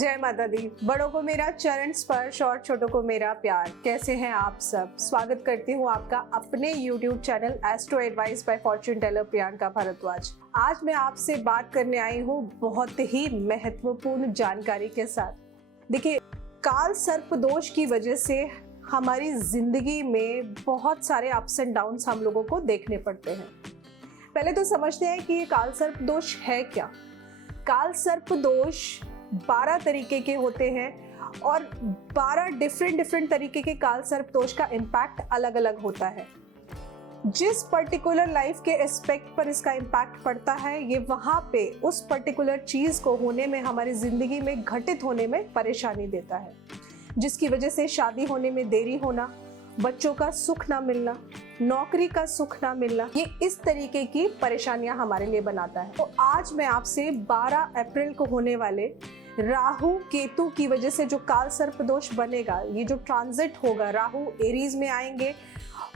जय माता दी। बड़ों को मेरा चरण स्पर्श और छोटों को मेरा प्यार। कैसे हैं आप सब? स्वागत करती हूँ आपका अपने YouTube channel Astro Advice by Fortune Teller Priyanka Bhardwaj. आज मैं आपसे बात करने आई हूँ बहुत ही महत्वपूर्ण जानकारी के साथ। देखिए, काल सर्प दोष की वजह से हमारी जिंदगी में बहुत सारे अप्स एंड डाउन्स हम लोगों को देखने पड़ते हैं। पहले तो समझते हैं कि ये काल सर्प दोष है क्या। काल सर्प दोष 12 तरीके के होते हैं और 12 डिफरेंट तरीके के काल सर्प दोष का इम्पैक्ट अलग अलग होता है। जिस पर्टिकुलर लाइफ के एस्पेक्ट पर इसका इम्पैक्ट पड़ता है, ये वहां पे उस पर्टिकुलर चीज को होने में, हमारी जिंदगी में घटित होने में परेशानी देता है, जिसकी वजह से शादी होने में देरी होना, बच्चों का सुख ना मिलना, नौकरी का सुख ना मिलना, ये इस तरीके की परेशानियां हमारे लिए बनाता है। तो आज मैं आपसे 12 अप्रैल को होने वाले राहु केतु की वजह से जो काल सर्प दोष बनेगा, ये जो ट्रांजिट होगा, राहु एरीज में आएंगे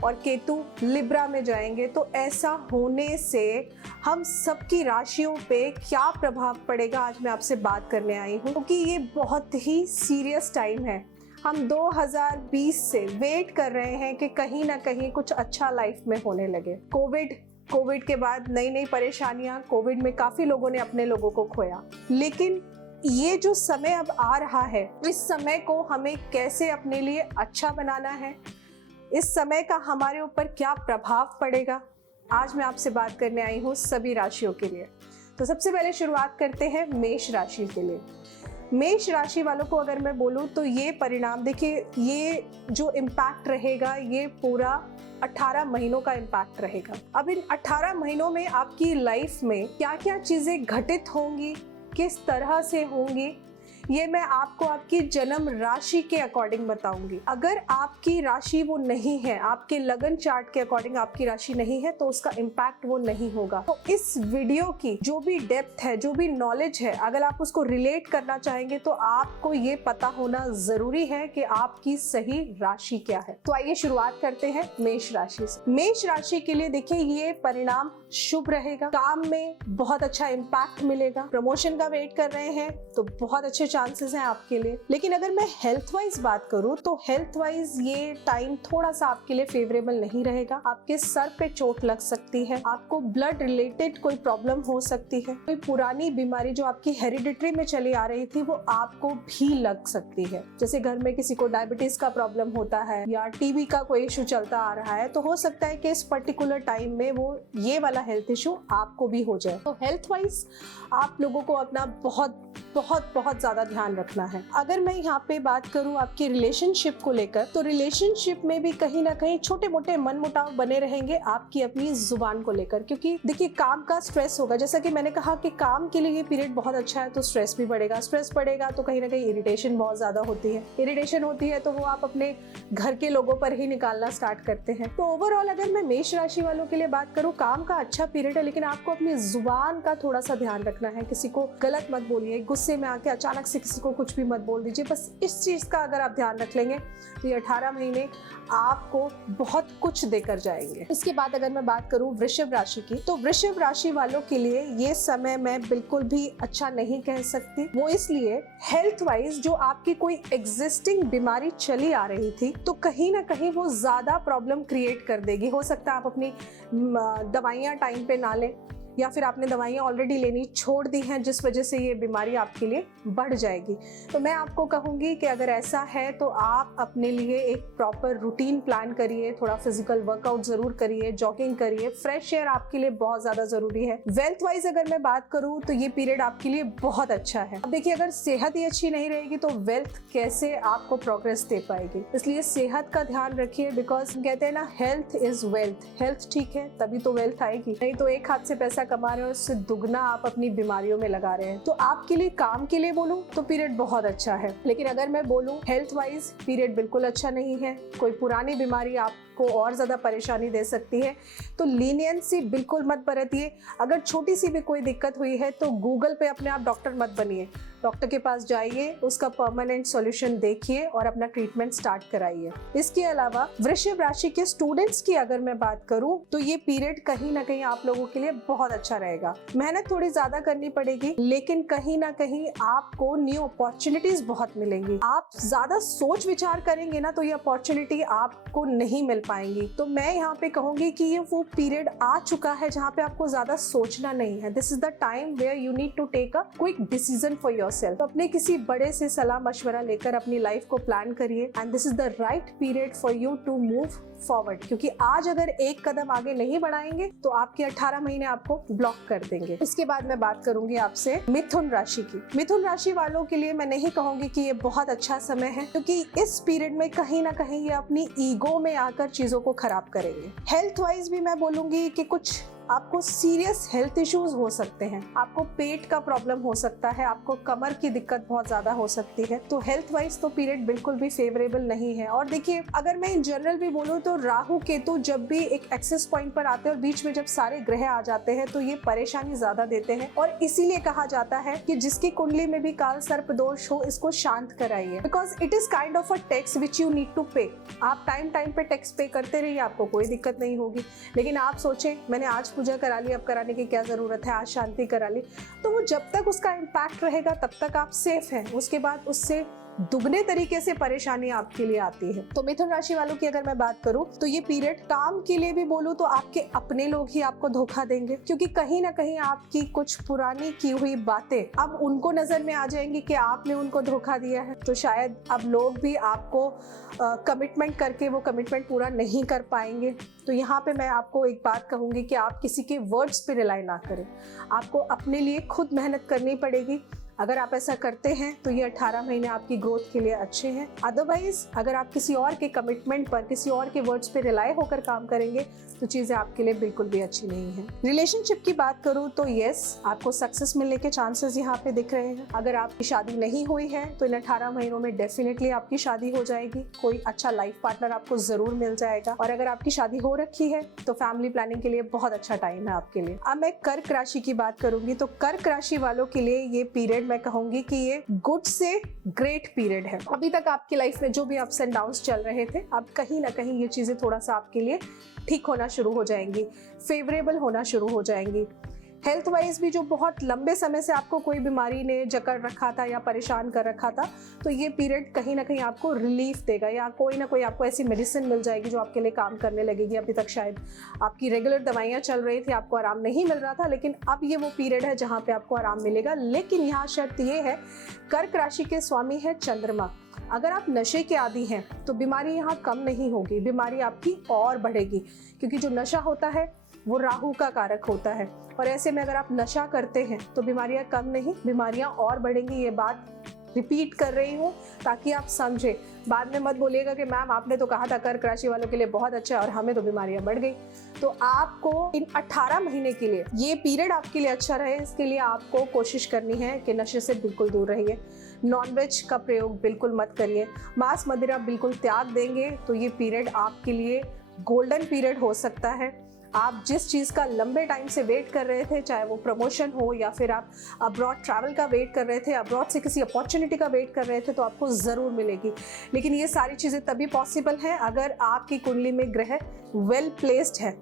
और केतु लिब्रा में जाएंगे, तो ऐसा होने से हम सबकी राशियों पे क्या प्रभाव पड़ेगा, आज मैं आपसे बात करने आई हूँ। क्योंकि ये बहुत ही सीरियस टाइम है। हम 2020 से वेट कर रहे हैं कि कहीं ना कहीं कुछ अच्छा लाइफ में होने लगे। कोविड के बाद नई नई परेशानियां, कोविड में काफी लोगों ने अपने लोगों को खोया, लेकिन ये जो समय अब आ रहा है, इस समय को हमें कैसे अपने लिए अच्छा बनाना है, इस समय का हमारे ऊपर क्या प्रभाव पड़ेगा, आज मैं आपसे बात करने आई हूँ सभी राशियों के लिए। तो सबसे पहले शुरुआत करते हैं मेष राशि के लिए। मेष राशि वालों को अगर मैं बोलूं तो ये परिणाम, देखिए, ये जो इम्पैक्ट रहेगा ये पूरा 18 महीनों का इम्पैक्ट रहेगा। अब इन 18 महीनों में आपकी लाइफ में क्या क्या चीजें घटित होंगी, किस तरह से होंगी, ये मैं आपको आपकी जन्म राशि के अकॉर्डिंग बताऊंगी। अगर आपकी राशि वो नहीं है, आपके लगन चार्ट के अकॉर्डिंग आपकी राशि नहीं है, तो उसका इम्पैक्ट वो नहीं होगा। तो इस वीडियो की जो भी डेप्थ है, जो भी नॉलेज है, अगर आप उसको रिलेट करना चाहेंगे तो आपको ये पता होना जरूरी है कि आपकी सही राशि क्या है। तो आइए शुरुआत करते हैं मेष राशि से। मेष राशि के लिए देखिए, ये परिणाम शुभ रहेगा। काम में बहुत अच्छा इम्पैक्ट मिलेगा। प्रमोशन का वेट कर रहे हैं तो बहुत अच्छे चांसेस हैं आपके लिए। लेकिन अगर मैं हेल्थ वाइज बात करूं तो हेल्थ वाइज ये टाइम थोड़ा सा आपके लिए फेवरेबल नहीं रहेगा। आपके सर पे चोट लग सकती है, आपको ब्लड रिलेटेड कोई प्रॉब्लम हो सकती है, कोई पुरानी बीमारी जो आपकी हेरिडिटरी में चली आ रही थी वो आपको भी लग सकती है। जैसे घर में किसी को डायबिटीज का प्रॉब्लम होता है या टीबी का कोई इशू चलता आ रहा है, तो हो सकता है कि इस पर्टिकुलर टाइम में वो ये वाला हेल्थ इशू आपको भी हो जाए। तो हेल्थ वाइज आप लोगों को अपना बहुत ज्यादा ध्यान रखना है। अगर मैं यहाँ पे बात करूँ आपकी रिलेशनशिप को लेकर, तो रिलेशनशिप में भी कहीं ना कहीं छोटे मोटे मनमुटाव बने रहेंगे आपकी अपनी जुबान को लेकर। क्योंकि देखिए, काम का स्ट्रेस होगा। जैसा कि मैंने कहा कि काम के लिए ये पीरियड बहुत अच्छा है, तो स्ट्रेस भी बढ़ेगा। स्ट्रेस बढ़ेगा तो कहीं ना कहीं इरिटेशन बहुत ज्यादा होती है। इरिटेशन होती है तो वो आप अपने घर के लोगों पर ही निकालना स्टार्ट करते हैं। तो ओवरऑल अगर मैं मेष राशि वालों के लिए बात करूँ, काम का अच्छा पीरियड है, लेकिन आपको अपनी जुबान का थोड़ा सा ध्यान रखना है। किसी को गलत मत बोलिए, गुस्से में आके अचानक से किसी को कुछ भी मत बोल दीजिए। बस इस चीज का अगर आप ध्यान रख लेंगे तो ये 18 महीने आपको बहुत कुछ देकर जाएंगे। इसके बाद अगर मैं बात करूं वृषभ राशि की, तो वृषभ राशि वालों के लिए ये समय मैं बिल्कुल भी अच्छा नहीं कह सकती। वो इसलिए, हेल्थ वाइज जो आपकी कोई एग्जिस्टिंग बीमारी चली आ रही थी, तो कहीं ना कहीं वो ज्यादा प्रॉब्लम क्रिएट कर देगी। हो सकता है आप अपनी दवाइयां टाइम पे ना लें, या फिर आपने दवाइयाँ ऑलरेडी लेनी छोड़ दी हैं, जिस वजह से ये बीमारी आपके लिए बढ़ जाएगी। तो मैं आपको कहूँगी कि अगर ऐसा है तो आप अपने लिए एक प्रॉपर रूटीन प्लान करिए, थोड़ा फिजिकल वर्कआउट जरूर करिए, जॉगिंग करिए, फ्रेश एयर आपके लिए बहुत ज़्यादा ज़रूरी है। वेल्थ वाइज अगर मैं बात करूँ तो ये पीरियड आपके लिए बहुत अच्छा है। अब देखिए, अगर सेहत ही अच्छी नहीं रहेगी तो वेल्थ कैसे आपको प्रोग्रेस दे पाएगी। इसलिए सेहत का ध्यान रखिए, बिकॉज कहते हैं ना, हेल्थ इज वेल्थ। हेल्थ ठीक है तभी तो वेल्थ आएगी, नहीं तो एक हाथ से पैसा कमा रहे हो, उससे दुगना आप अपनी बीमारियों में लगा रहे हैं। तो आपके लिए, काम के लिए बोलूं तो पीरियड बहुत अच्छा है, लेकिन अगर मैं बोलूं हेल्थ वाइज पीरियड बिल्कुल अच्छा नहीं है। कोई पुरानी बीमारी आप आपको और ज़्यादा परेशानी दे सकती है। तो लीनियंसी बिल्कुल मत बरतिए। अगर छोटी सी भी कोई दिक्कत हुई है तो गूगल पे अपने आप डॉक्टर मत बनिए, डॉक्टर के पास जाइए, उसका परमानेंट सॉल्यूशन देखिए और अपना ट्रीटमेंट स्टार्ट कराइए। इसके अलावा वृश्चिक राशि के स्टूडेंट्स की अगर मैं बात करूं तो ये पीरियड कहीं ना कहीं आप लोगों के लिए बहुत अच्छा रहेगा। मेहनत थोड़ी ज्यादा करनी पड़ेगी, लेकिन कहीं ना कहीं आपको न्यू अपॉर्चुनिटीज बहुत मिलेंगी। आप ज्यादा सोच विचार करेंगे ना तो ये अपॉर्चुनिटी आपको नहीं मिल पाएंगी। तो मैं यहाँ पे कहूंगी कि ये वो पीरियड आ चुका है जहाँ पे आपको ज्यादा सोचना नहीं है। This is the time where you need to take a quick decision for yourself. तो अपने किसी बड़े से सलाह मशवरा लेकर अपनी लाइफ को प्लान करिए and this is the right period for you to move forward. क्योंकि आज अगर एक कदम आगे नहीं बढ़ाएंगे तो आपके 18 महीने आपको ब्लॉक कर देंगे। इसके बाद मैं बात करूंगी आपसे मिथुन राशि की। मिथुन राशि वालों के लिए मैं नहीं कहूंगी कि ये बहुत अच्छा समय है, क्योंकि इस पीरियड में कहीं ना कहीं ये अपनी ईगो में आकर चीजों को खराब करेंगे। हेल्थ वाइज भी मैं बोलूंगी कि कुछ आपको सीरियस हेल्थ इश्यूज हो सकते हैं, आपको पेट का प्रॉब्लम हो सकता है, आपको कमर की दिक्कत बहुत ज्यादा हो सकती है। तो हेल्थ वाइज तो पीरियड बिल्कुल भी फेवरेबल नहीं है। और देखिए, अगर मैं इन जनरल भी बोलूँ तो राहु केतु जब भी एक एक्सेस पॉइंट पर आते हैं और बीच में जब सारे ग्रह आ जाते हैं तो ये परेशानी ज्यादा देते हैं। और इसीलिए कहा जाता है कि जिसकी कुंडली में भी काल सर्प दोष हो, इसको शांत कराइए, because it is kind of a tax which you need to pay. आप टाइम पे टैक्स पे करते रहिए, आपको कोई दिक्कत नहीं होगी। लेकिन आप सोचें, मैंने आज पूजा करा ली, अब कराने की क्या जरूरत है, आज शांति करा ली, तो वो जब तक उसका इम्पैक्ट रहेगा तब तक आप सेफ हैं। उसके बाद उससे दुगने तरीके से परेशानी आपके लिए आती है। तो मिथुन राशि वालों की अगर मैं बात करूं तो ये पीरियड काम के लिए भी बोलूं तो आपके अपने लोग ही आपको धोखा देंगे, क्योंकि कहीं ना कहीं आपकी कुछ पुरानी की हुई बातें अब उनको नजर में आ जाएंगी कि आपने उनको धोखा दिया है। तो शायद अब लोग भी आपको कमिटमेंट करके वो कमिटमेंट पूरा नहीं कर पाएंगे। तो यहाँ पे मैं आपको एक बात कहूंगी कि आप किसी के वर्ड्स पे रिलाई ना करें, आपको अपने लिए खुद मेहनत करनी पड़ेगी। अगर आप ऐसा करते हैं तो ये 18 महीने आपकी ग्रोथ के लिए अच्छे हैं। अदरवाइज अगर आप किसी और के कमिटमेंट पर, किसी और के वर्ड्स पे रिलाई होकर काम करेंगे तो चीजें आपके लिए बिल्कुल भी अच्छी नहीं है। रिलेशनशिप की बात करूं तो यस, आपको सक्सेस मिलने के चांसेस यहाँ पे दिख रहे हैं। अगर आपकी शादी नहीं हुई है तो इन 18 महीनों में डेफिनेटली आपकी शादी हो जाएगी, कोई अच्छा लाइफ पार्टनर आपको जरूर मिल जाएगा। और अगर आपकी शादी हो रखी है तो फैमिली प्लानिंग के लिए बहुत अच्छा टाइम है आपके लिए। अब मैं कर्क राशि की बात करूंगी तो कर्क राशि वालों के लिए ये पीरियड मैं कहूंगी कि ये गुड से ग्रेट पीरियड है। अभी तक आपकी लाइफ में जो भी अप्स एंड डाउन्स चल रहे थे, अब कहीं ना कहीं ये चीजें थोड़ा सा आपके लिए ठीक होना शुरू हो जाएंगी, फेवरेबल होना शुरू हो जाएंगी। हेल्थ वाइज भी जो बहुत लंबे समय से आपको कोई बीमारी ने जकड़ रखा था या परेशान कर रखा था, तो ये पीरियड कहीं ना कहीं आपको रिलीफ देगा, या कोई ना कोई आपको ऐसी मेडिसिन मिल जाएगी जो आपके लिए काम करने लगेगी। अभी तक शायद आपकी रेगुलर दवाइयाँ चल रही थी, आपको आराम नहीं मिल रहा था, लेकिन अब ये वो पीरियड है जहाँ पे आपको आराम मिलेगा। लेकिन यहाँ शर्त ये है, कर्क राशि के स्वामी है चंद्रमा। अगर आप नशे के आदी हैं तो बीमारी यहाँ कम नहीं होगी, बीमारी आपकी और बढ़ेगी, क्योंकि जो नशा होता है वो राहु का कारक होता है। और ऐसे में अगर आप नशा करते हैं तो बीमारियां कम नहीं, बीमारियां और बढ़ेंगी। ये बात रिपीट कर रही हूँ ताकि आप समझें। बाद में मत बोलिएगा कि मैम आपने तो कहा था कर्क राशि वालों के लिए बहुत अच्छा है और हमें तो बीमारियां बढ़ गई। तो आपको इन 18 महीने के लिए ये पीरियड आपके लिए अच्छा रहे, इसके लिए आपको कोशिश करनी है कि नशे से बिल्कुल दूर रहिए, नॉनवेज का प्रयोग बिल्कुल मत करिए, मांस मदिरा बिल्कुल त्याग देंगे तो ये पीरियड आपके लिए गोल्डन पीरियड हो सकता है। आप जिस चीज़ का लंबे टाइम से वेट कर रहे थे, चाहे वो प्रमोशन हो या फिर आप अब्रॉड ट्रैवल का वेट कर रहे थे, अब्रॉड से किसी अपॉर्चुनिटी का वेट कर रहे थे, तो आपको ज़रूर मिलेगी। लेकिन ये सारी चीज़ें तभी पॉसिबल हैं अगर आपकी कुंडली में ग्रह वेल प्लेस्ड है।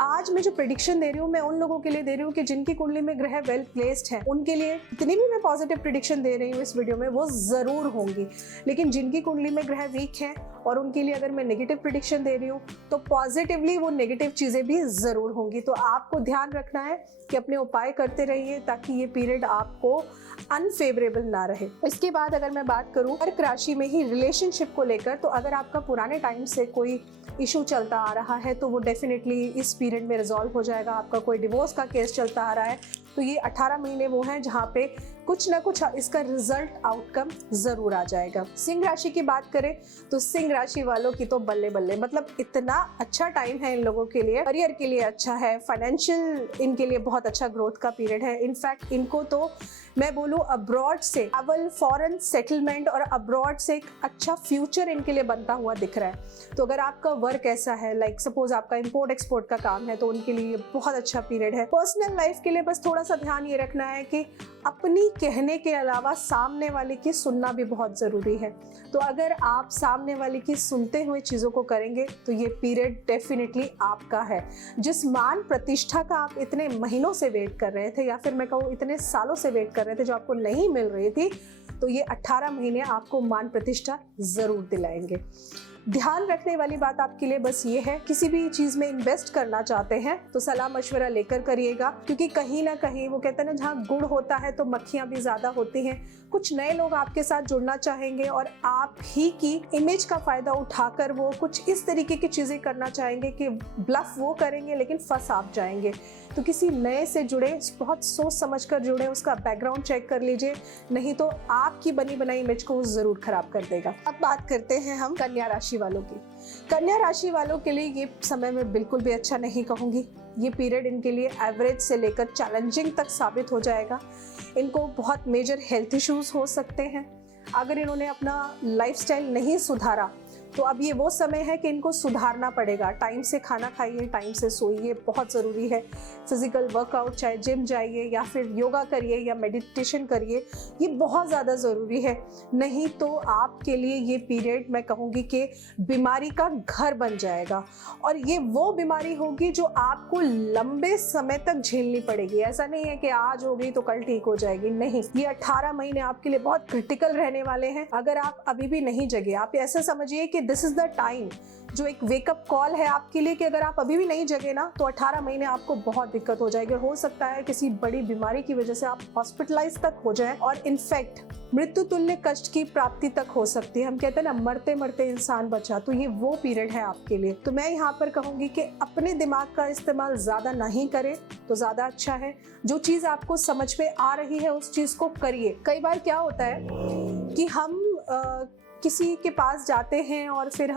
आज मैं जो प्रेडिक्शन दे रही हूँ मैं उन लोगों के लिए दे रही हूँ कि जिनकी कुंडली में ग्रह वेल प्लेस्ड है, उनके लिए जितनी भी मैं पॉजिटिव प्रेडिक्शन दे रही हूँ इस वीडियो में वो ज़रूर होंगी। लेकिन जिनकी कुंडली में ग्रह वीक है और उनके लिए अगर मैं नेगेटिव प्रेडिक्शन दे रही हूँ तो पॉजिटिवली वो नेगेटिव चीज़ें भी ज़रूर होंगी। तो आपको ध्यान रखना है कि अपने उपाय करते रहिए ताकि ये पीरियड आपको अनफेवरेबल ना रहे। इसके बाद अगर मैं बात करूँ कर्क राशि में ही रिलेशनशिप को लेकर, तो अगर आपका पुराने टाइम से कोई इशू चलता आ रहा है तो वो डेफिनेटली इस पीरियड में रिजॉल्व हो जाएगा। आपका कोई डिवोर्स का केस चलता आ रहा है तो ये 18 महीने वो हैं जहाँ पे कुछ ना कुछ इसका रिजल्ट आउटकम जरूर आ जाएगा। सिंह राशि की बात करें तो सिंह राशि वालों की तो बल्ले बल्ले, मतलब इतना अच्छा टाइम है इन लोगों के लिए, करियर के लिए अच्छा है, फाइनेंशियल इनके लिए बहुत अच्छा ग्रोथ का पीरियड है। इनफैक्ट इनको तो मैं बोलूँ अब्रॉड से ट्रैवल, फॉरेन सेटलमेंट और अब्रॉड से एक अच्छा फ्यूचर इनके लिए बनता हुआ दिख रहा है। तो अगर आपका वर्क ऐसा है, लाइक सपोज आपका इंपोर्ट एक्सपोर्ट का काम है, तो उनके लिए बहुत अच्छा पीरियड है। पर्सनल लाइफ के लिए बस थोड़ा सा ध्यान ये रखना है कि अपनी कहने के अलावा सामने वाले की सुनना भी बहुत जरूरी है। तो अगर आप सामने वाले की सुनते हुए चीजों को करेंगे तो ये पीरियड डेफिनेटली आपका है। जिस मान प्रतिष्ठा का आप इतने महीनों से वेट कर रहे थे, या फिर मैं कहूँ इतने सालों से वेट कर रहे थे, जो आपको नहीं मिल रही थी, तो ये 18 महीने आपको मान प्रतिष्ठा जरूर दिलाएंगे। ध्यान रखने वाली बात आपके लिए बस ये है, किसी भी चीज में इन्वेस्ट करना चाहते हैं तो सलाह मशवरा लेकर करिएगा, क्योंकि कहीं ना कहीं वो कहते हैं ना, जहाँ गुड़ होता है तो मक्खियां भी ज्यादा होती हैं। कुछ नए लोग आपके साथ जुड़ना चाहेंगे और आप ही की इमेज का फायदा उठाकर वो कुछ इस तरीके की चीजें करना चाहेंगे कि ब्लफ वो करेंगे लेकिन फंस आप जाएंगे। तो किसी नए से जुड़े, बहुत सोच समझ कर जुड़े, उसका बैकग्राउंड चेक कर लीजिए, नहीं तो आपकी बनी बनाई इमेज को जरूर खराब कर देगा। अब बात करते हैं हम कन्या राशि वालों की। कन्या राशि वालों के लिए ये समय मैं बिल्कुल भी अच्छा नहीं कहूंगी। ये पीरियड इनके लिए एवरेज से लेकर चैलेंजिंग तक साबित हो जाएगा। इनको बहुत मेजर हेल्थ इश्यूज हो सकते हैं अगर इन्होंने अपना लाइफस्टाइल नहीं सुधारा। तो अब ये वो समय है कि इनको सुधारना पड़ेगा। टाइम से खाना खाइए, टाइम से सोइए, बहुत ज़रूरी है। फिजिकल वर्कआउट, चाहे जिम जाइए या फिर योगा करिए या मेडिटेशन करिए, ये बहुत ज़्यादा ज़रूरी है। नहीं तो आपके लिए ये पीरियड मैं कहूँगी कि बीमारी का घर बन जाएगा, और ये वो बीमारी होगी जो आपको लंबे समय तक झेलनी पड़ेगी। ऐसा नहीं है कि आज हो गई तो कल ठीक हो जाएगी, नहीं। ये 18 महीने आपके लिए बहुत क्रिटिकल रहने वाले हैं। अगर आप अभी भी नहीं जगे, आप ऐसा समझिए कि दिस इज द टाइम, जो एक वेकअप कॉल है आपके लिए कि अगर आप अभी भी नहीं जगे ना, तो 18 महीने आपको बहुत दिक्कत हो जाएगी। हो सकता है किसी बड़ी बीमारी की वजह से आप हॉस्पिटलाइज तक हो जाएं, और इनफैक्ट मृत्यु तुल्य कष्ट की प्राप्ति तक हो सकती है। हम कहते हैं ना, मरते मरते इंसान बचा। तो ये वो पीरियड है आपके लिए। तो मैं यहाँ पर कहूंगी कि अपने दिमाग का इस्तेमाल ज्यादा नहीं करें तो ज्यादा अच्छा है। जो चीज आपको समझ में आ रही है उस चीज को करिए। कई बार क्या होता है कि हम किसी के पास जाते हैं और फिर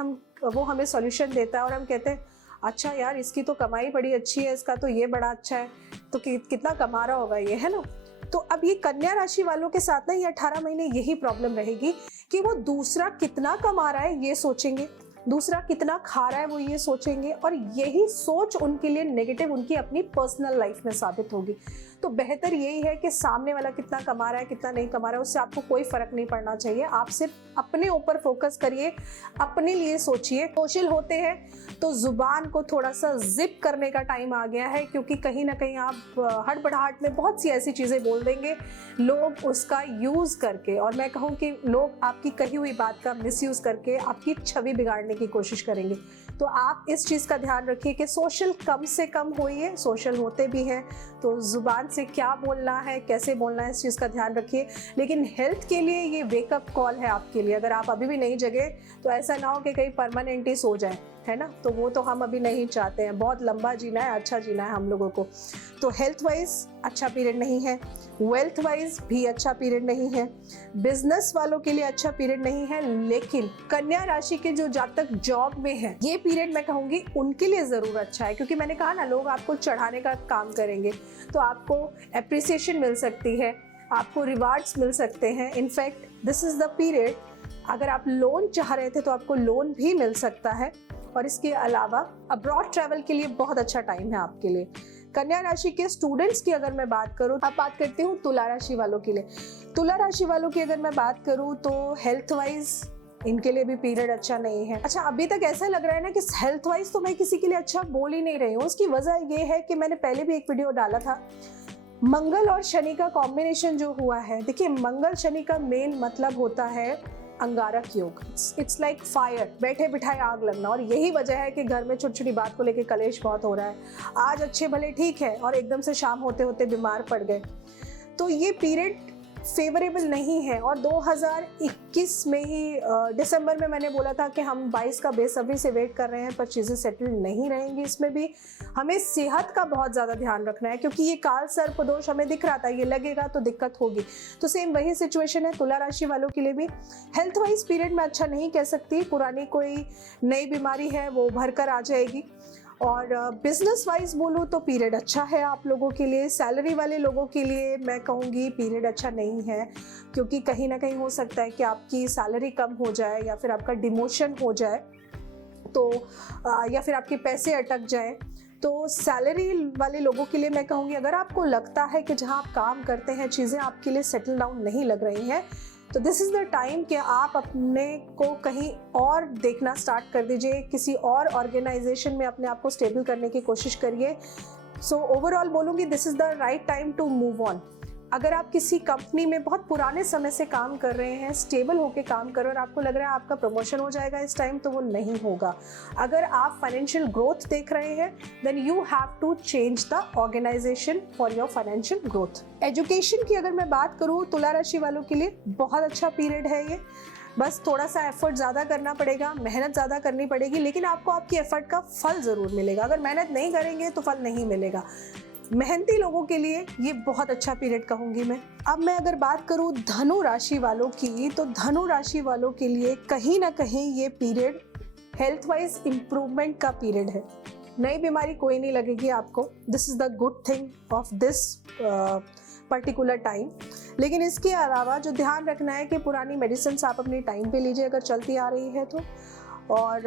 वो हमें सॉल्यूशन देता है और हम कहते हैं अच्छा यार, इसकी तो कमाई बड़ी अच्छी है, इसका तो ये बड़ा अच्छा है, तो कितना कमा रहा होगा ये, है ना। तो अब ये कन्या राशि वालों के साथ ना ये 18 महीने यही प्रॉब्लम रहेगी कि वो दूसरा कितना कमा रहा है ये सोचेंगे, दूसरा कितना खा रहा है वो ये सोचेंगे, और यही सोच उनके लिए नेगेटिव उनकी अपनी पर्सनल लाइफ में साबित होगी। तो बेहतर यही है कि सामने वाला कितना कमा रहा है कितना नहीं कमा रहा है उससे आपको कोई फर्क नहीं पड़ना चाहिए। आप सिर्फ अपने ऊपर फोकस करिए, अपने लिए सोचिए। सोशल होते हैं तो जुबान को थोड़ा सा जिप करने का टाइम आ गया है, क्योंकि कहीं ना कहीं आप हड़बड़ाहट में बहुत सी ऐसी चीजें बोल देंगे, लोग उसका यूज करके, और मैं कहूँ कि लोग आपकी कही हुई बात का मिसयूज करके आपकी छवि बिगाड़ने की कोशिश करेंगे। तो आप इस चीज का ध्यान रखिए कि सोशल कम से कम होइए। सोशल होते भी हैं तो जुबान से क्या बोलना है, कैसे बोलना है, इस चीज का ध्यान रखिए। लेकिन हेल्थ के लिए ये वेकअप कॉल है आपके लिए। अगर आप अभी भी नहीं जगे तो ऐसा ना हो कि कहीं परमानेंट ही सो जाए, है ना। तो वो तो हम अभी नहीं चाहते हैं। बहुत लंबा जीना है, अच्छा जीना है हम लोगों को। तो हेल्थ वाइज अच्छा पीरियड नहीं है, वेल्थ वाइज भी अच्छा पीरियड नहीं है, बिजनेस वालों के लिए अच्छा पीरियड नहीं है। लेकिन कन्या राशि के जो जातक जॉब में है, ये पीरियड मैं कहूंगी उनके लिए जरूर अच्छा है, क्योंकि मैंने कहा ना, लोग आपको चढ़ाने का काम करेंगे, तो आपको एप्रिसिएशन मिल सकती है, आपको रिवार्ड्स मिल सकते हैं। In fact this is the period, अगर आप लोन चाह रहे थे तो आपको लोन भी मिल सकता है। और इसके अलावा अब्रॉड ट्रैवल के लिए बहुत अच्छा टाइम है आपके लिए। कन्या राशि के स्टूडेंट्स की अगर मैं बात करूं, अब बात करती हूँ तुला राशि वालों के लिए। तुला राशि वालों की अगर मैं बात करूं तो हेल्थ वाइज इनके लिए भी पीरियड अच्छा नहीं है। अच्छा, अभी तक ऐसा लग रहा है ना कि हेल्थ वाइज तो मैं किसी के लिए अच्छा बोल ही नहीं रही हूँ। उसकी वजह ये है कि मैंने पहले भी एक वीडियो डाला था, मंगल और शनि का कॉम्बिनेशन जो हुआ है। देखिए, मंगल शनि का मेन मतलब होता है अंगारक योग। इट्स लाइक फायर, बैठे बिठाए आग लगना। और यही वजह है कि घर में छोटी छोटी बात को लेकर कलेश बहुत हो रहा है। आज अच्छे भले ठीक है और एकदम से शाम होते होते बीमार पड़ गए। तो ये पीरियड फेवरेबल नहीं है। और 2021 में ही दिसंबर में मैंने बोला था कि हम 22 का बेसब्री से वेट कर रहे हैं, पर चीज़ें सेटल नहीं रहेंगी। इसमें भी हमें सेहत का बहुत ज़्यादा ध्यान रखना है, क्योंकि ये काल सर्प दोष हमें दिख रहा था, ये लगेगा तो दिक्कत होगी। तो सेम वही सिचुएशन है तुला राशि वालों के लिए भी। हेल्थ वाइज पीरियड में अच्छा नहीं कह सकती, पुरानी कोई नई बीमारी है वो उभर कर आ जाएगी। और बिजनेस वाइज बोलूँ तो पीरियड अच्छा है आप लोगों के लिए। सैलरी वाले लोगों के लिए मैं कहूँगी पीरियड अच्छा नहीं है, क्योंकि कहीं ना कहीं हो सकता है कि आपकी सैलरी कम हो जाए, या फिर आपका डिमोशन हो जाए, तो या फिर आपके पैसे अटक जाए। तो सैलरी वाले लोगों के लिए मैं कहूँगी, अगर आपको लगता है कि जहाँ आप काम करते हैं चीज़ें आपके लिए सेटल डाउन नहीं लग रही हैं, तो दिस इज़ द टाइम कि आप अपने को कहीं और देखना स्टार्ट कर दीजिए, किसी और ऑर्गेनाइजेशन में अपने आप को स्टेबल करने की कोशिश करिए। सो ओवरऑल बोलूँगी this is the right time to move on. अगर आप किसी कंपनी में बहुत पुराने समय से काम कर रहे हैं, स्टेबल होकर काम कर रहे हैं और आपको लग रहा है आपका प्रमोशन हो जाएगा इस टाइम, तो वो नहीं होगा। अगर आप फाइनेंशियल ग्रोथ देख रहे हैं, then you have to change the organisation for your financial growth. Education की अगर मैं बात करूँ, तुला राशि वालों के लिए बहुत अच्छा पीरियड है ये। बस थोड़ा सा एफर्ट ज़्यादा करना पड़ेगा, मेहनत ज़्यादा करनी पड़ेगी, लेकिन आपको आपकी एफर्ट का फल ज़रूर मिलेगा। अगर मेहनत नहीं करेंगे तो फल नहीं मिलेगा। मेहनती लोगों के लिए ये बहुत अच्छा पीरियड कहूँगी मैं। अब मैं अगर बात करूँ धनु राशि वालों की, तो धनु राशि वालों के लिए कहीं ना कहीं ये पीरियड हेल्थ वाइज इम्प्रूवमेंट का पीरियड है। नई बीमारी कोई नहीं लगेगी आपको। This is the good thing of this particular time. लेकिन इसके अलावा जो ध्यान रखना है कि पुरानी मेडिसिन आप अपनी टाइम पे लीजिए अगर चलती आ रही है तो। और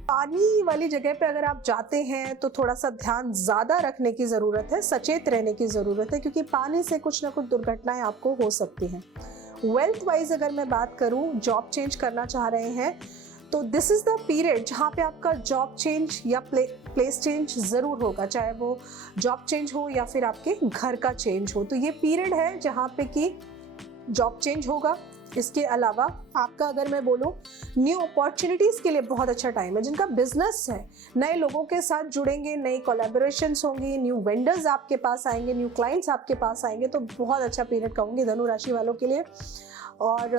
पानी वाली जगह पे अगर आप जाते हैं तो थोड़ा सा ध्यान ज़्यादा रखने की ज़रूरत है, सचेत रहने की ज़रूरत है, क्योंकि पानी से कुछ ना कुछ दुर्घटनाएं आपको हो सकती हैं। वेल्थ वाइज अगर मैं बात करूं, जॉब चेंज करना चाह रहे हैं तो दिस इज़ द पीरियड जहाँ पे आपका जॉब चेंज या प्लेस चेंज ज़रूर होगा, चाहे वो जॉब चेंज हो या फिर आपके घर का चेंज हो। तो ये पीरियड है जहाँ पे कि जॉब चेंज होगा। इसके अलावा आपका अगर मैं बोलूँ, न्यू अपॉर्चुनिटीज़ के लिए बहुत अच्छा टाइम है। जिनका बिजनेस है, नए लोगों के साथ जुड़ेंगे, नई कोलैबोरेशंस होंगी, न्यू वेंडर्स आपके पास आएंगे, न्यू क्लाइंट्स आपके पास आएंगे, तो बहुत अच्छा पीरियड कहूँगी धनु राशि वालों के लिए। और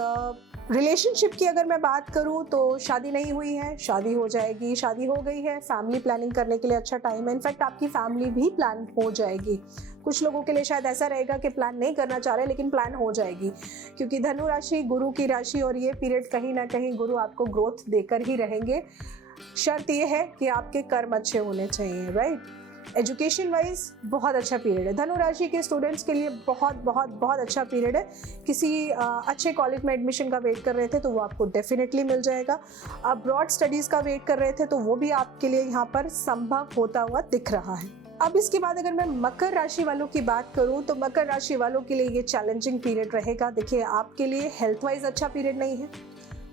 रिलेशनशिप की अगर मैं बात करूँ तो शादी नहीं हुई है, शादी हो जाएगी, शादी हो गई है, फैमिली प्लानिंग करने के लिए अच्छा टाइम है। इनफैक्ट आपकी फैमिली भी प्लान हो जाएगी। कुछ लोगों के लिए शायद ऐसा रहेगा कि प्लान नहीं करना चाह रहे, लेकिन प्लान हो जाएगी, क्योंकि धनु राशि गुरु की राशि और ये पीरियड कहीं ना कहीं गुरु आपको ग्रोथ देकर ही रहेंगे। शर्त ये है कि आपके कर्म अच्छे होने चाहिए, राइट। एजुकेशन वाइज बहुत अच्छा पीरियड है। धनु राशि के स्टूडेंट्स के लिए बहुत बहुत बहुत अच्छा पीरियड है। किसी अच्छे कॉलेज में एडमिशन का वेट कर रहे थे तो वो आपको डेफिनेटली मिल जाएगा। अब्रॉड स्टडीज़ का वेट कर रहे थे तो वो भी आपके लिए यहाँ पर संभव होता हुआ दिख रहा है। अब इसके बाद अगर मैं मकर राशि वालों की बात करूं तो मकर राशि वालों के लिए ये चैलेंजिंग पीरियड रहेगा। देखिए, आपके लिए हेल्थ वाइज अच्छा पीरियड नहीं है,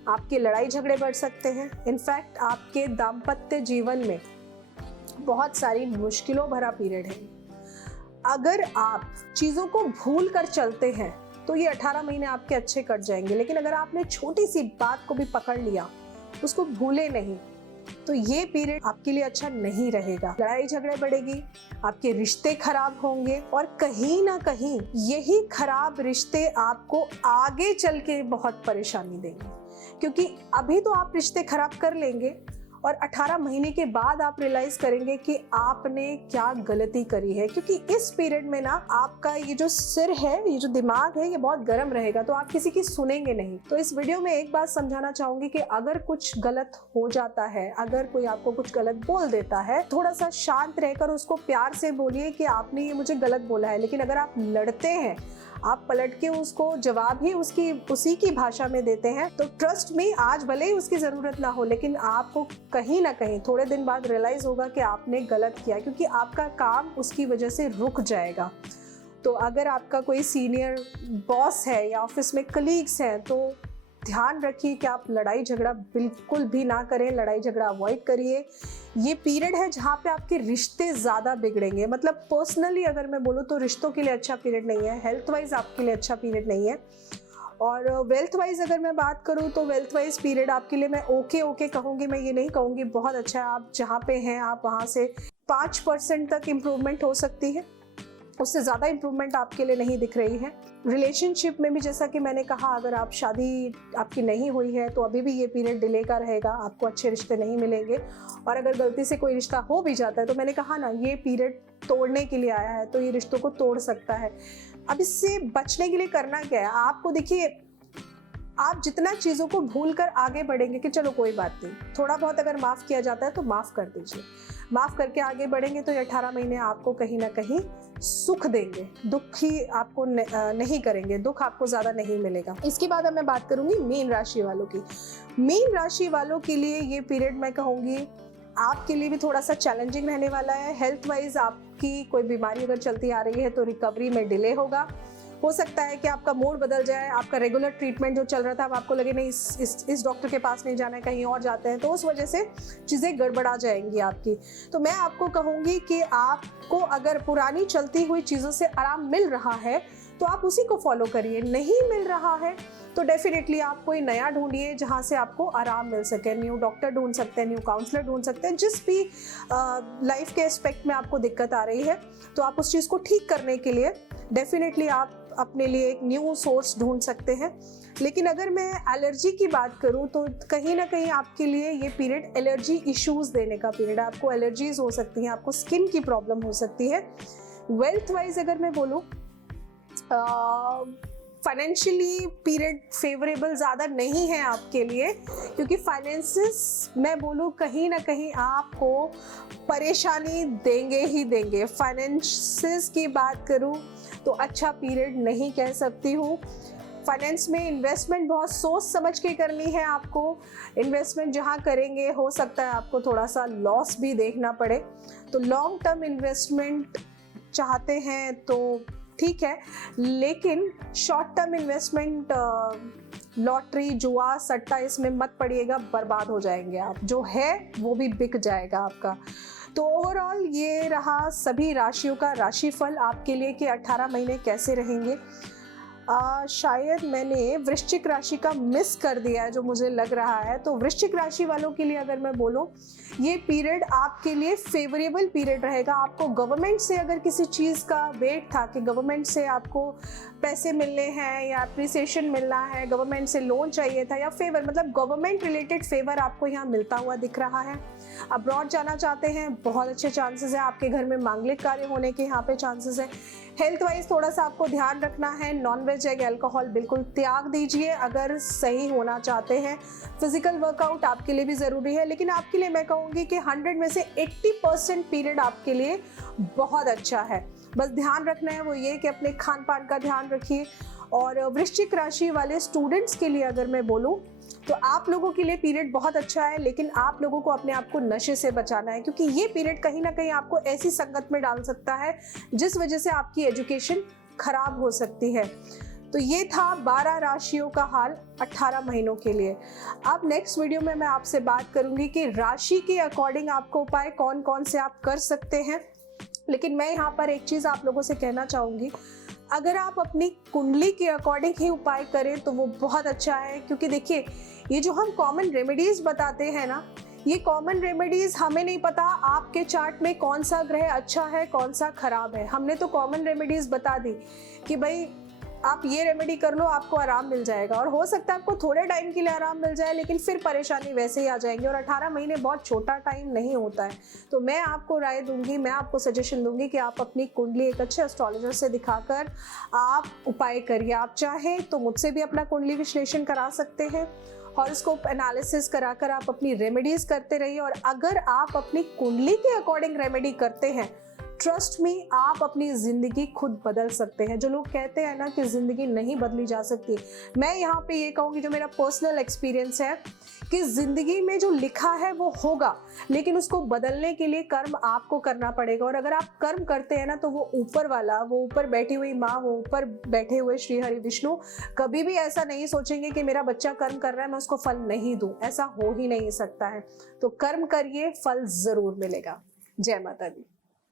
आपके लड़ाई झगड़े बढ़ सकते हैं। इनफैक्ट आपके दाम्पत्य जीवन में बहुत सारी मुश्किलों भरा पीरियड है। अगर आप चीज़ों को भूल कर चलते हैं तो ये 18 महीने आपके अच्छे कट जाएंगे, लेकिन अगर आपने छोटी सी बात को भी पकड़ लिया, उसको भूले नहीं, तो ये पीरियड आपके लिए अच्छा नहीं रहेगा। लड़ाई झगड़े बढ़ेगी, आपके रिश्ते खराब होंगे, और कहीं ना कहीं यही खराब रिश्ते आपको आगे चल के बहुत परेशानी देंगे, क्योंकि अभी तो आप रिश्ते खराब कर लेंगे और 18 महीने के बाद आप रियलाइज करेंगे कि आपने क्या गलती करी है। क्योंकि इस पीरियड में ना आपका ये जो सिर है, ये जो दिमाग है, ये बहुत गर्म रहेगा, तो आप किसी की सुनेंगे नहीं। तो इस वीडियो में एक बात समझाना चाहूंगी कि अगर कुछ गलत हो जाता है, अगर कोई आपको कुछ गलत बोल देता है, थोड़ा सा शांत रहकर उसको प्यार से बोलिए कि आपने ये मुझे गलत बोला है। लेकिन अगर आप लड़ते हैं, आप पलट के उसको जवाब ही उसी की भाषा में देते हैं, तो ट्रस्ट में आज भले ही उसकी ज़रूरत ना हो, लेकिन आपको कहीं ना कहीं थोड़े दिन बाद रियलाइज़ होगा कि आपने गलत किया, क्योंकि आपका काम उसकी वजह से रुक जाएगा। तो अगर आपका कोई सीनियर बॉस है या ऑफिस में कलीग्स हैं, तो ध्यान रखिए कि आप लड़ाई झगड़ा बिल्कुल भी ना करें, लड़ाई झगड़ा अवॉइड करिए। ये पीरियड है जहाँ पे आपके रिश्ते ज़्यादा बिगड़ेंगे। मतलब पर्सनली अगर मैं बोलूँ तो रिश्तों के लिए अच्छा पीरियड नहीं है, हेल्थ वाइज आपके लिए अच्छा पीरियड नहीं है। और वेल्थ वाइज अगर मैं बात करूँ तो वेल्थ वाइज पीरियड आपके लिए मैं ओके कहूँगी, मैं ये नहीं कहूँगी बहुत अच्छा है। आप जहाँ पे हैं आप वहाँ से 5% तक इम्प्रूवमेंट हो सकती है। उससे ज़्यादा इम्प्रूवमेंट आपके लिए नहीं दिख रही है। रिलेशनशिप में भी जैसा कि मैंने कहा, अगर आप शादी आपकी नहीं हुई है तो अभी भी ये पीरियड डिले का रहेगा, आपको अच्छे रिश्ते नहीं मिलेंगे। और अगर गलती से कोई रिश्ता हो भी जाता है तो मैंने कहा ना, ये पीरियड तोड़ने के लिए आया है, तो ये रिश्तों को तोड़ सकता है। अब इससे बचने के लिए करना क्या है आपको, देखिए आप जितना चीज़ों को भूल कर आगे बढ़ेंगे कि चलो कोई बात नहीं, थोड़ा बहुत अगर माफ़ किया जाता है तो माफ़ कर दीजिए, माफ़ करके आगे बढ़ेंगे तो ये 18 महीने आपको कहीं ना कहीं सुख देंगे, दुख ही आपको नहीं करेंगे, दुख आपको ज़्यादा नहीं मिलेगा। इसके बाद अब मैं बात करूंगी मीन राशि वालों की। मीन राशि वालों के लिए ये पीरियड मैं कहूँगी आपके लिए भी थोड़ा सा चैलेंजिंग रहने वाला है। हेल्थ वाइज आपकी कोई बीमारी अगर चलती आ रही है तो रिकवरी में डिले होगा। हो सकता है कि आपका मूड बदल जाए, आपका रेगुलर ट्रीटमेंट जो चल रहा था अब आपको लगे नहीं इस डॉक्टर के पास नहीं जाना है, कहीं और जाते हैं, तो उस वजह से चीज़ें गड़बड़ा जाएंगी आपकी। तो मैं आपको कहूँगी कि आपको अगर पुरानी चलती हुई चीज़ों से आराम मिल रहा है तो आप उसी को फॉलो करिए, नहीं मिल रहा है तो डेफिनेटली आप कोई नया ढूंढिए जहाँ से आपको आराम मिल सके। न्यू डॉक्टर ढूंढ सकते हैं, न्यू काउंसलर ढूंढ सकते हैं, जिस भी लाइफ के एस्पेक्ट में आपको दिक्कत आ रही है तो आप उस चीज़ को ठीक करने के लिए डेफिनेटली आप अपने लिए एक न्यू सोर्स ढूंढ सकते हैं। लेकिन अगर मैं एलर्जी की बात करूं तो कहीं ना कहीं आपके लिए ये पीरियड एलर्जी इश्यूज देने का पीरियड है। आपको एलर्जीज हो सकती हैं, आपको स्किन की प्रॉब्लम हो सकती है। वेल्थ वाइज अगर मैं बोलूं, फाइनेंशियली पीरियड फेवरेबल ज़्यादा नहीं है आपके लिए, क्योंकि फाइनेंसेस मैं बोलूँ कहीं ना कहीं आपको परेशानी देंगे ही देंगे। फाइनेंसेस की बात करूँ तो अच्छा पीरियड नहीं कह सकती हूँ। फाइनेंस में इन्वेस्टमेंट बहुत सोच समझ के करनी है आपको। इन्वेस्टमेंट जहाँ करेंगे हो सकता है आपको थोड़ा सा लॉस भी देखना पड़े, तो लॉन्ग टर्म इन्वेस्टमेंट चाहते हैं तो ठीक है, लेकिन शॉर्ट टर्म इन्वेस्टमेंट लॉटरी जुआ सट्टा इसमें मत पड़िएगा, बर्बाद हो जाएंगे आप, जो है वो भी बिक जाएगा आपका। तो ओवरऑल ये रहा सभी राशियों का राशिफल आपके लिए कि 18 महीने कैसे रहेंगे। शायद मैंने वृश्चिक राशि का मिस कर दिया है जो मुझे लग रहा है। तो वृश्चिक राशि वालों के लिए अगर मैं बोलूं, ये पीरियड आपके लिए फेवरेबल पीरियड रहेगा। आपको गवर्नमेंट से अगर किसी चीज़ का वेट था कि गवर्नमेंट से आपको पैसे मिलने हैं या अप्रिसिएशन मिलना है, गवर्नमेंट से लोन चाहिए था या फेवर, मतलब गवर्नमेंट रिलेटेड फेवर आपको यहाँ मिलता हुआ दिख रहा है। अब्रॉड जाना चाहते हैं, बहुत अच्छे चांसेस है। आपके घर में मांगलिक कार्य होने के यहाँ पे चांसेस है। हेल्थ वाइज थोड़ा सा आपको ध्यान रखना है, नॉनवेज एग अल्कोहल बिल्कुल त्याग दीजिए अगर सही होना चाहते हैं। फिजिकल वर्कआउट आपके लिए भी ज़रूरी है, लेकिन आपके लिए मैं कहूँगी कि 100 में से 80% पीरियड आपके लिए बहुत अच्छा है। बस ध्यान रखना है वो ये कि अपने खान पान का ध्यान रखिए। और वृश्चिक राशि वाले स्टूडेंट्स के लिए अगर मैं बोलूँ तो आप लोगों के लिए पीरियड बहुत अच्छा है, लेकिन आप लोगों को अपने आप को नशे से बचाना है, क्योंकि ये पीरियड कहीं ना कहीं आपको ऐसी संगत में डाल सकता है जिस वजह से आपकी एजुकेशन खराब हो सकती है। तो ये था 12 राशियों का हाल 18 महीनों के लिए। अब नेक्स्ट वीडियो में मैं आपसे बात करूंगी कि राशि के अकॉर्डिंग आपको उपाय कौन कौन से आप कर सकते हैं। लेकिन मैं यहाँ पर एक चीज़ आप लोगों से कहना चाहूँगी, अगर आप अपनी कुंडली के अकॉर्डिंग ही उपाय करें तो वो बहुत अच्छा है। क्योंकि देखिए, ये जो हम कॉमन रेमेडीज बताते हैं ना, ये कॉमन रेमेडीज हमें नहीं पता आपके चार्ट में कौन सा ग्रह अच्छा है कौन सा खराब है। हमने तो कॉमन रेमेडीज बता दी कि भाई आप ये रेमेडी कर लो, आपको आराम मिल जाएगा। और हो सकता है आपको थोड़े टाइम के लिए आराम मिल जाए, लेकिन फिर परेशानी वैसे ही आ जाएंगी। और 18 महीने बहुत छोटा टाइम नहीं होता है। तो मैं आपको राय दूंगी, मैं आपको सजेशन दूंगी कि आप अपनी कुंडली एक अच्छे एस्ट्रोलॉजर से दिखाकर आप उपाय करिए। आप चाहें तो मुझसे भी अपना कुंडली विश्लेषण करा सकते हैं, हॉरोस्कोप एनालिसिस कराकर आप अपनी रेमेडीज करते रहिए। और अगर आप अपनी कुंडली के अकॉर्डिंग रेमेडी करते हैं, ट्रस्ट मी, आप अपनी जिंदगी खुद बदल सकते हैं। जो लोग कहते हैं ना कि जिंदगी नहीं बदली जा सकती, मैं यहाँ पे ये कहूँगी, जो मेरा पर्सनल एक्सपीरियंस है, कि जिंदगी में जो लिखा है वो होगा, लेकिन उसको बदलने के लिए कर्म आपको करना पड़ेगा। और अगर आप कर्म करते हैं ना, तो वो ऊपर वाला, वो ऊपर बैठी हुई माँ, वो ऊपर बैठे हुए श्री हरि विष्णु कभी भी ऐसा नहीं सोचेंगे कि मेरा बच्चा कर्म कर रहा है मैं उसको फल नहीं दूं। ऐसा हो ही नहीं सकता है। तो कर्म करिए, फल जरूर मिलेगा। जय माता दी।